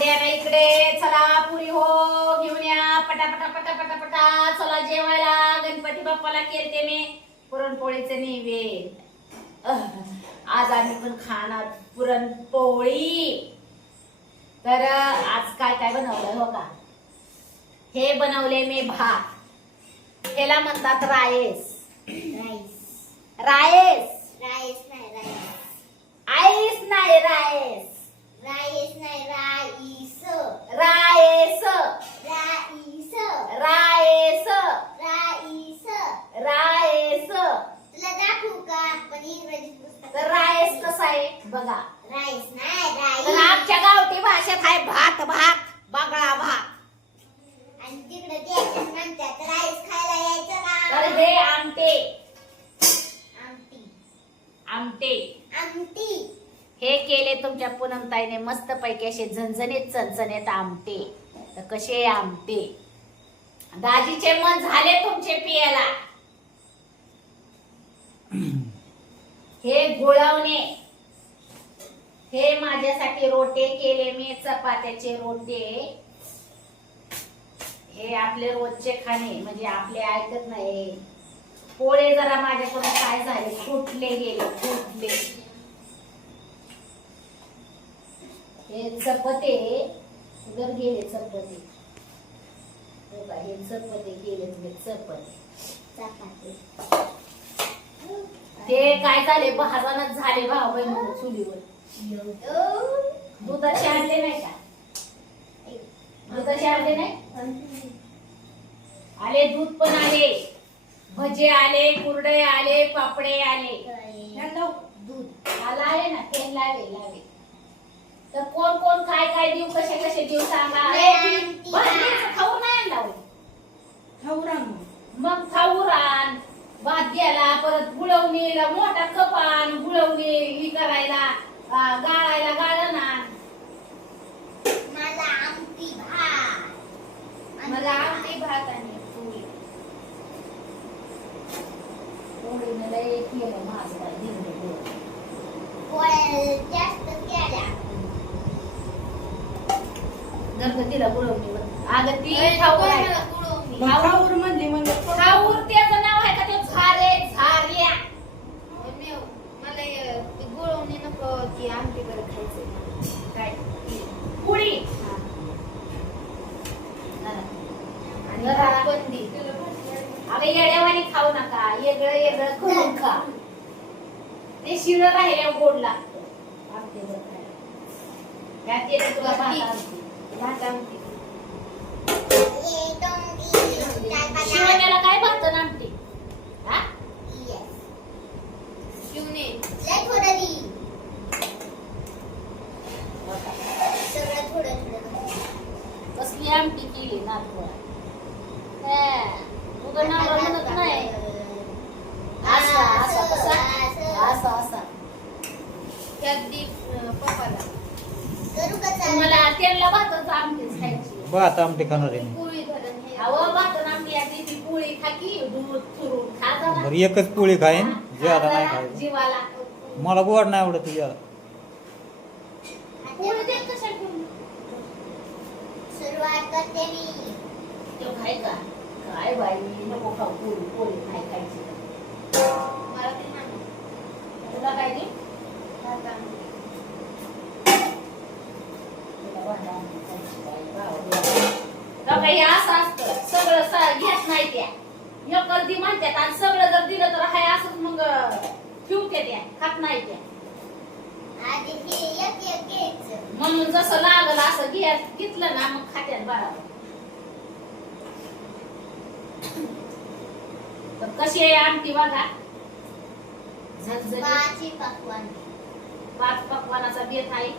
द्या ना इकडे. चला पुरी हो घेऊन या. पटा पटा पटा. पटा पटा चला जेवायला. गणपती बाप्पाला केलते मी. पुरणपोळीचे नैवेद्य. आज आम्ही पण खाणार पुरणपोळी. तर आज काय काय बनवलं हो का? हे बनवले मी भात. ह्याला म्हणतात रायस राईस. रायस राईस नाही राईस. आईस नाही रायस राईस नाही rice rice rice rice rice rice तुला दाखवू का पण इंग्रजीत पुस्तक तर रायस कसा आहे बघा राईस नाही तर राईस आमच्या गावठी भाषेत आहे भात भात बगळा भात आणि तिकडे द्यायचं म्हणतात राईस खायला यायचं तर का हे आमटे आमटी आमटे आमटी हे केले तुमच्या पूनमताईने की असे झणझणीत चणचणीत आमटे. तर कसे आमटे? दाजीचे मन झाले तुमचे पियाला. हे गुळवणे. हे माझ्यासाठी रोटे केले मी चपात्याचे रोटे. हे आपले रोजचे खाणे म्हणजे आपले ऐकत नाही. पोळे जरा माझ्याकडून काय झाले? फुटले गेले फुटले. हे चपते घर गेले चपते हो हे चपते गेले तुम्ही चपते चपाती ते काय झाले? भाजानच झाले भाऊ बहिणी चुलीवर. दुधाचे आणले नाही का? दुधाचे आणले नाही? आले दूध पण आले. भजे आले कुरडे आले पापडे आले. दूध. आला आहे ना? तेल लावे लावे. तर कोण कोण काय काय देऊ कसे कसे देऊ सांगा नाही, ए, ती ती- भाजणीचं खाऊ नाही आणला होय. मग खाऊ रान भात द्यायला परत गुळवणीला मोठा कपान गुळवणी ही करायला अं, गाळायला गाळण आण मला आमटी भात मला आमटी भात आणि पोळी पोळीनं लय केलं माझं बाई, धिंड गोळ. पोळ्या जास्त केल्या गणपतीला गुळवणी अगं ती खाऊ आहे. खाऊर म्हणली म्हणजे खाऊर त्याचं नाव आहे का? ते झारे झार्या मला ती गुळवणी नको ती आमटी बरं खायचं काय? पुळी आणि जरा- भात पण दे. अगं येड्यावानी खाऊ नका. वेगळं वेगळं करून खा. ते शिळ राहिल्या गोड लागतं आमटे जर खायला. त्यात येते तुला भात आमटी. भात आमटी. ये डोंगी, चार शिवण्याला काय भात आमटी हा Yes. लय थोडं दी. सगळं थोडं थोडं. कसली आमटी केली नातवं तुझं नाव म्हणत नाही असा असा कसा असा असा करू का चालू? तुम्हाला त्यांना भातच आमटीच खायची भात खाणार आहे पोळी हे. अहो आमटी याची ती पोळी दूध चुरून खा जरा. बरं एकच पोळी खाईन खा ज्यादा नाही जरा, खायचं जीवाला मला गोड नाही आवडत तुझ्या पोळी देत कशा सुरुवात करते मी तो खाय का काय बाई नको खाऊ पोळी पोळी नाही खायची मला ते नाही. तुला काय दे तुला भांडा खायची बाई, काही असं असतं? सगळं घेत नाही त्या. एक दी म्हणतात आणि सगळं जर दिलं तर हाय असंच मग ठेवते त्या. खात नाही त्या. म्हणून जसं लागल असं घे घेतलं ना मग खात्यात बाळा तर कशी आहे आमटी बघा. पाच पकवानाचा बेत आहे.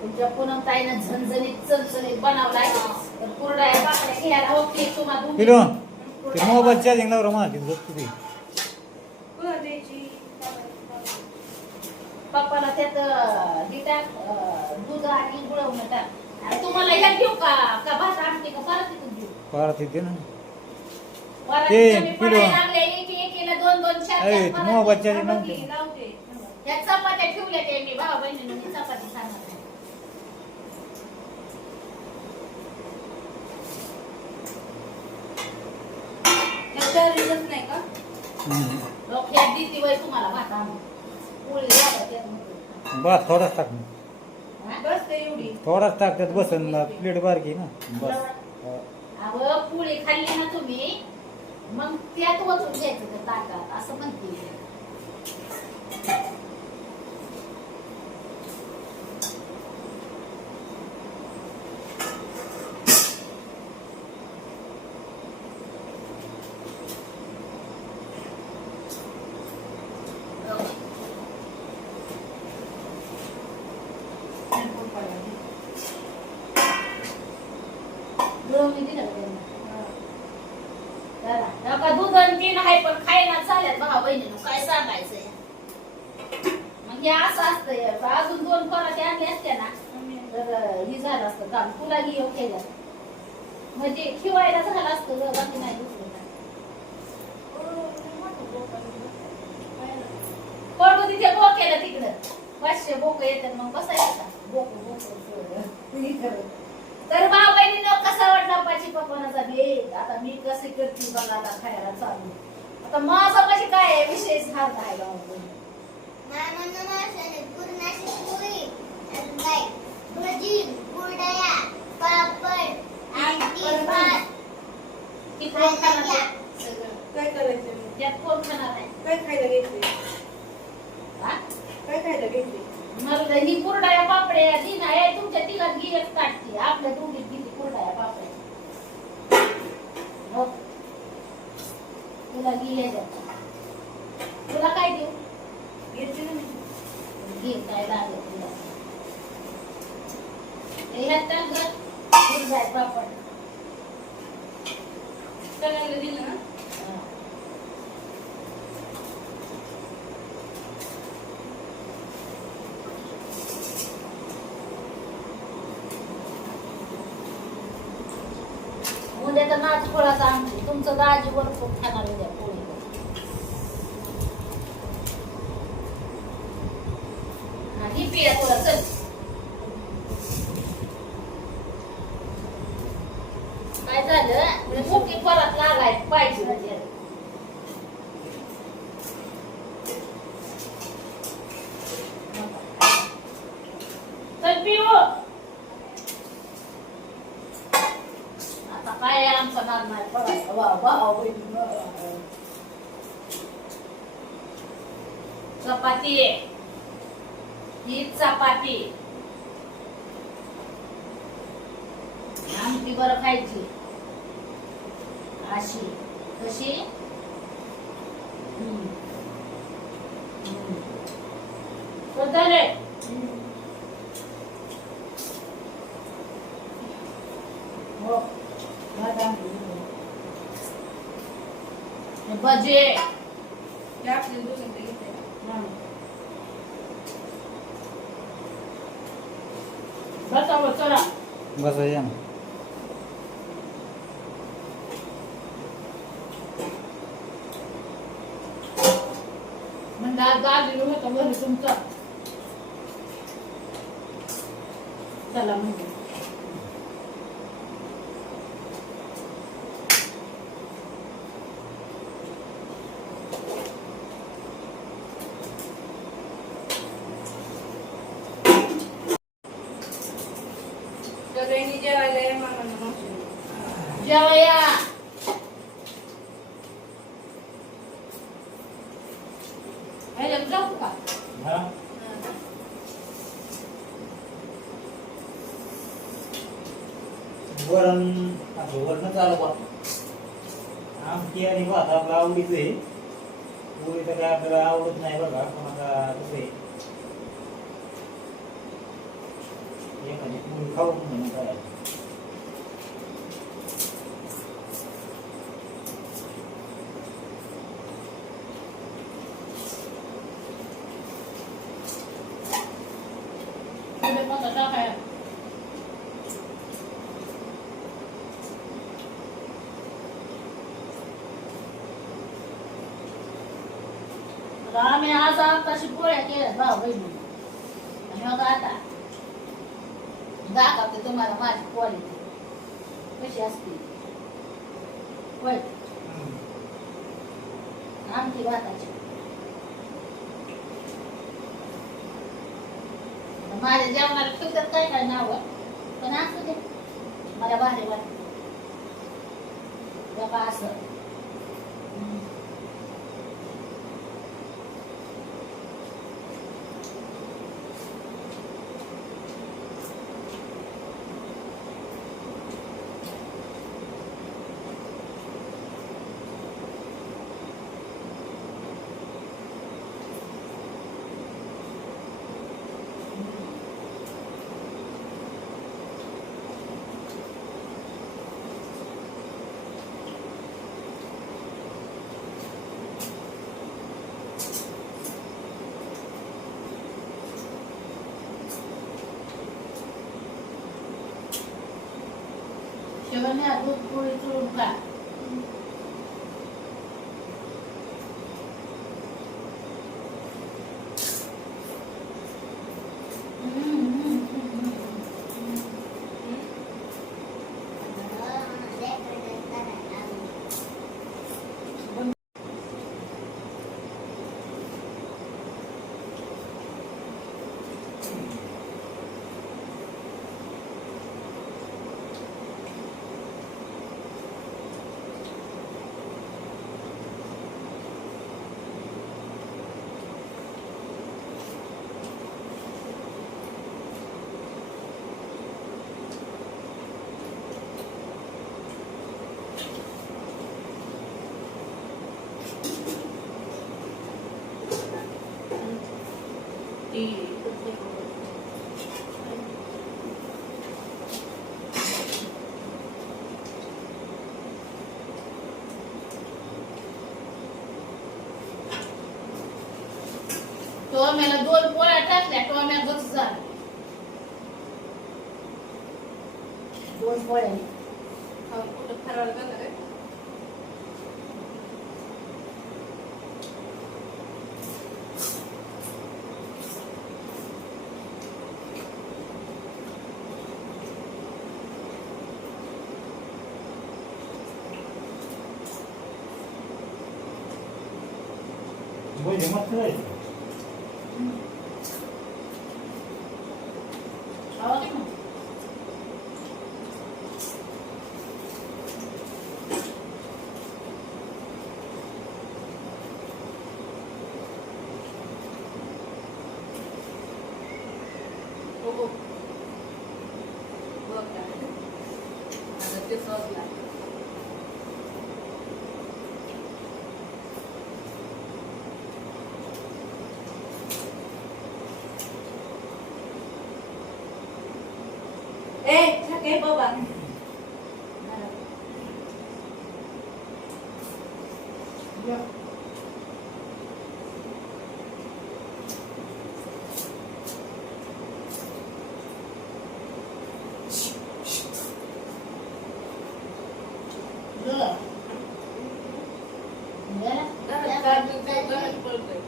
तुमच्या पूनम ताईनं झणझणीत चणचणीत बनवलाय तर कुरड्या पाकळ्या घ्यायला ओके तुम्हाला किलो ते मोबाईल चार्जिंग तुझी पप्पाला त्यात हे टाक अं, दूध आणि गुळवणं टाक आणि तुम्हाला देऊ का? का भात आमटी का? परत देऊ परत येते ना. परत ते कमी पिलो. पडायला लागले एक एकीला दोन दोन चार अरे, चार ठेव. त्या चपात्या ठेवल्या ते मी भाऊ बहिणीनं मी चपाती सांगत. नाही का? देते वय तुम्हाला भात आणून. पोळी. बस थोडाच टाक? बस ते एवढी. थोडाच टाकतात बसन प्लेट बारकी ना. बस. हा. पोळी खाल्ली ना तुम्ही मग त्यात वचून घ्यायचं त्या ताटात असं म्हणते मी. गृहिणी दिलं का त्यांना? चला. नका दूध आणि आहे पण खायला चालत भावा बहिणीनं काय सांगायचंय? मग हे असं असतं हे. अजून दोन कोणाचे आणले असते ना तर हे झालं असतं काम. तुला ही येऊ केलं म्हणजे खिवायला झालं असतं ग, बाकी नाही दुसरं काय. पडू तिथे केलं तिकडं. पाचशे बोक येतात मग बसायचं. बोक बोक कसा वाटला पाची पप्पानाचा भेद आता मी कसे करते बघा आता खायला चालू आता माझा म्हणजे काय आहे? पुरणाची पोळी अजून काय? करायचं? त्यात कोण खाणार आहे? काय खायला हा? काय खायला घ्यायचे? मग ही कुरडाया पापड्या नाही तुमच्या तिघात एक काढते आपल्या दोघीत किती कुरडाया पापड्या हो. तुला हे द्या. तुला काय देऊ. घे काय लागेल तुला ह्यात टाक गं. कुरडाया पापड सगळ्यांना दिलं ना. उद्या तर नाच फळाचा आमची तुमचं दाजी भरपूर खाणार उद्या पोळी हा, ही पिया तुला चल काय झालं म्हणजे मोठी परत लागाय पाहिजे म्हणजे चल पिऊ आता काय आमचा नाद नाही पडायचा वा वा वहिनी, वा, वा. चपाती आहे ही चपाती आमटी बरं खायची अशी कशी हम्म. हम्म. बदल आहे. हो भात आमटी. हे भजे आलेलो होतो घरी तुमचा. चला म्हणजे सगळ्यांनी जेवायला या मामानं माशाने. जेवया ह्याच्यात जाऊ का हा वरण आपलं वरण चालू बा आमटी आणि भात आपला आवडीच आहे पोळी तर काय आपल्याला आवडत नाही बघा पण आता कसं आहे एखादी पोळी खाऊ म्हणून काय पुढे मग टाकाया रान आम्ही आज आताशी पोळ्या केल्या भाऊ बहिणी आणि मग आता दाखवते तुम्हाला माझी क्वालिटी कशी असते आमची भाताची माझ्या जेवणाला ठेवतात काय काय नाव पण असं ते मला भारी वाटत बाबा असं शेवण्या दूध पोळी चुरून का टोम्याला दोन पोळ्या टाकल्या टोम्या गच झाला. दोन पोळ्या. कुठं फराळ Amen. ए छके बाबा गेलं. गेलं? घरात काय तुझं घरात पडतंय.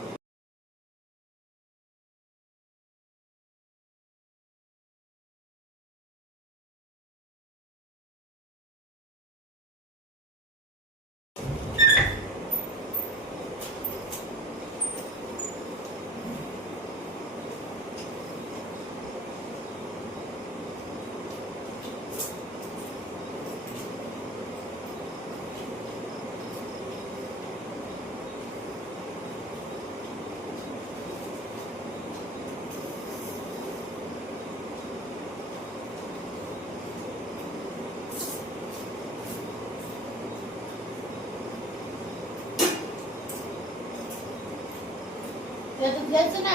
त्याच्यात घ्यायचं ना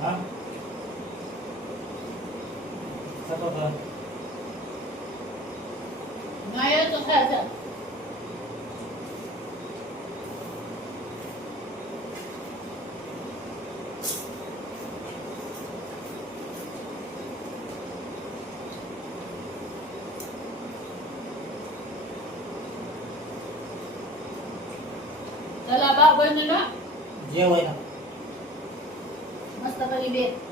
हा कसं होतं? नाही यायचं खायचं चला बा बहिणी ना जेवायला Sa 边